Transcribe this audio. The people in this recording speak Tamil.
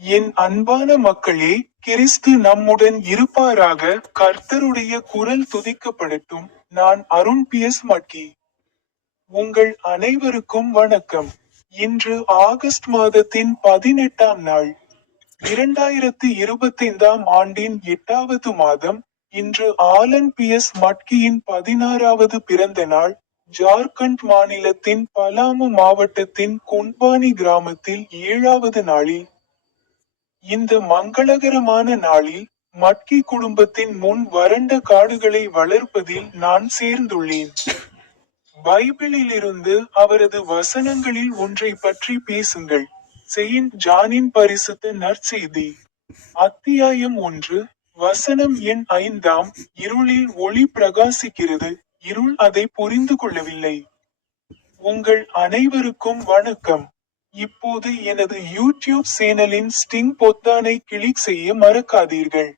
என் அன்பான மக்களே கிறிஸ்து நம்முடன் இருப்பாராக கர்த்தருடைய குரல் துதிக்கப்படட்டும். நான் அருண் பி. எஸ். மட்கி உங்கள் அனைவருக்கும் வணக்கம். இன்று ஆகஸ்ட் மாதத்தின் பதினெட்டாம் நாள் இரண்டாயிரத்து இருபத்தைந்தாம் ஆண்டின் எட்டாவது மாதம் இன்று ஆலன் பி. எஸ். மட்கியின் பதினாறாவது பிறந்த நாள் ஜார்க்கண்ட் மாநிலத்தின் பலாமு மாவட்டத்தின் குன்பானி கிராமத்தில் ஏழாவது நாளில். இந்த மங்களகரமான நாளில் மட்கி குடும்பத்தின் முன் வறண்ட காடுகளை வளர்ப்பதில் நான் சேர்ந்துள்ளேன். பைபிளிலிருந்து அவரது வசனங்களில் ஒன்றை பற்றி பேசுங்கள். செயின்ட் ஜானின் பரிசுத்த நற்செய்தி. அத்தியாயம் ஒன்று வசனம் எண் ஐந்தாம் இருளில் ஒளி பிரகாசிக்கிறது இருள் அதை புரிந்து கொள்ளவில்லை. உங்கள் அனைவருக்கும் வணக்கம். இப்போது எனது யூடியூப் சேனலின் ஸ்டிங் பொத்தானை கிளிக் செய்ய மறக்காதீர்கள்.